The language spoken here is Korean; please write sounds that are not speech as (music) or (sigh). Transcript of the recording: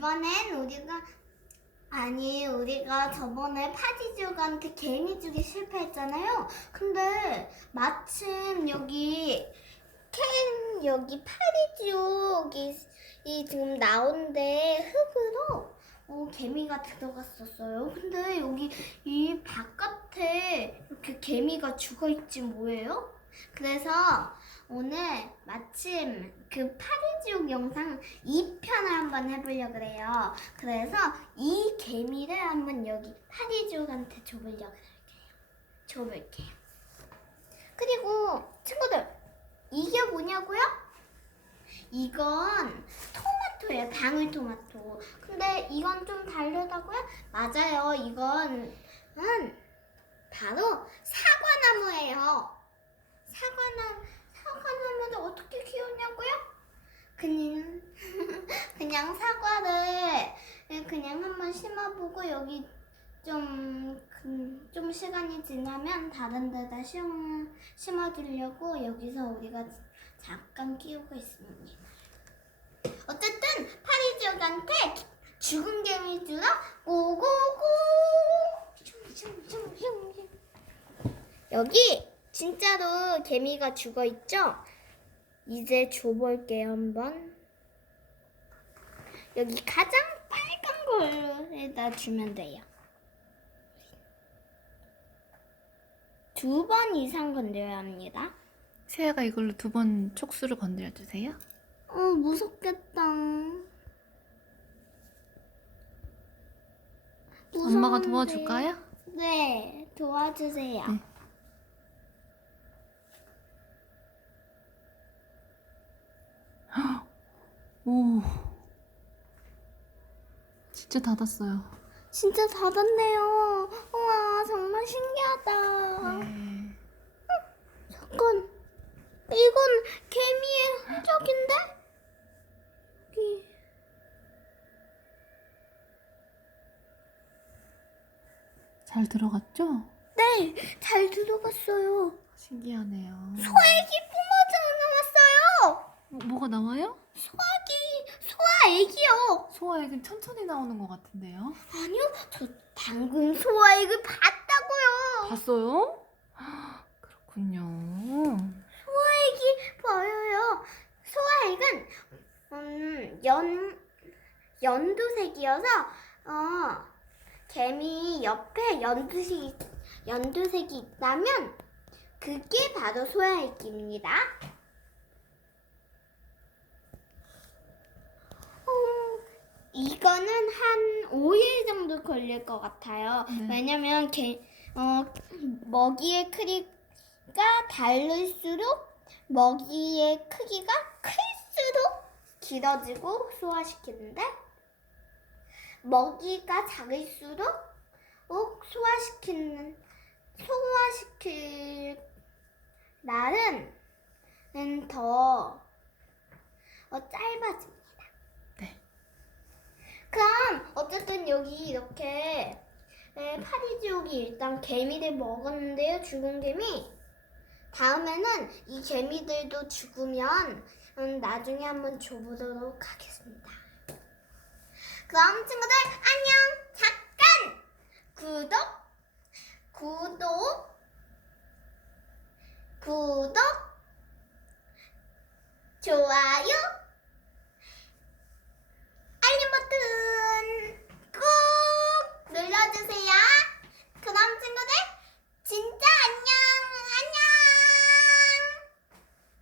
이번엔 우리가 아니 우리가 저번에 파지지옥한테 개미 주기 실패했잖아요. 근데 마침 여기 캔 여기 파리지옥이 이 지금 나온데 흙으로 어, 개미가 들어갔었어요. 근데 여기 이 바깥에 이렇게 개미가 죽어 있지 뭐예요? 그래서 오늘 마침 그 파리지옥 영상 2편을 한번 해보려고 그래요. 그래서 이 개미를 한번 여기 파리지옥한테 줘보려고 할게요. 줘볼게요. 그리고 친구들 이게 뭐냐고요? 이건 토마토예요. 방울토마토. 근데 이건 좀 다르다고요? 맞아요. 이건 은 바로 사과나무예요. 사과나무 사과나무를 어떻게 키우냐고요? 그냥 (laughs) 그냥 사과를 그냥 한번 심어보고 여기 좀, 그- 좀 시간이 지나면 다른 데다 심, 심어주려고 여기서 우리가 잠깐 키우고 있습니다. 어쨌든 파리지옥한테 죽은 개미 주러 고고고 여기 진짜로 개미가 죽어 있죠? 이제 줘볼게요 한번 여기 가장 빨간 걸에다 주면 돼요 두 번 이상 건드려야 합니다 세아가 이걸로 두 번 촉수를 건드려 주세요. 어 무섭겠다 엄마가 무서운데. 도와줄까요? 네 도와주세요 네. 오. 진짜 닫았어요. 진짜 닫았네요 우와 정말 신기하다 네. 잠깐 이건 개미의 흔적인데? 여기 잘 들어갔죠? 네, 잘 들어갔어요. 신기하네요. 소화액이 뿜어져 나왔어요. 어, 뭐가 나와요? 소화기, 소화액이요. 소화액은 천천히 나오는 것 같은데요. 아니요, 저 방금 소화액을 봤다고요. 봤어요? (gasps) 그렇군요. 소화액이 보여요. 소화액은 음, 연 연두색이어서 어 개미 옆에 연두색 연두색이 있다면 그게 바로 소화액입니다. 어, 이거는 한 5일 정도 걸릴 것 같아요. 네. 왜냐면 개, 어, 먹이의 크기가 다를수록 먹이의 크기가 클수록 길어지고 소화시키는데 먹이가 작을수록 꼭 소화시키는 소화시킬 날은 은더 어, 짧아집니다. 네. 그럼 어쨌든 여기 이렇게 네, 파리지옥이 일단 개미를 먹었는데요. 죽은 개미. 다음에는 이 개미들도 죽으면 음, 나중에 한번 줘보도록 하겠습니다. 그럼 친구들 안녕. 잠깐 구독 구독 구독 좋아요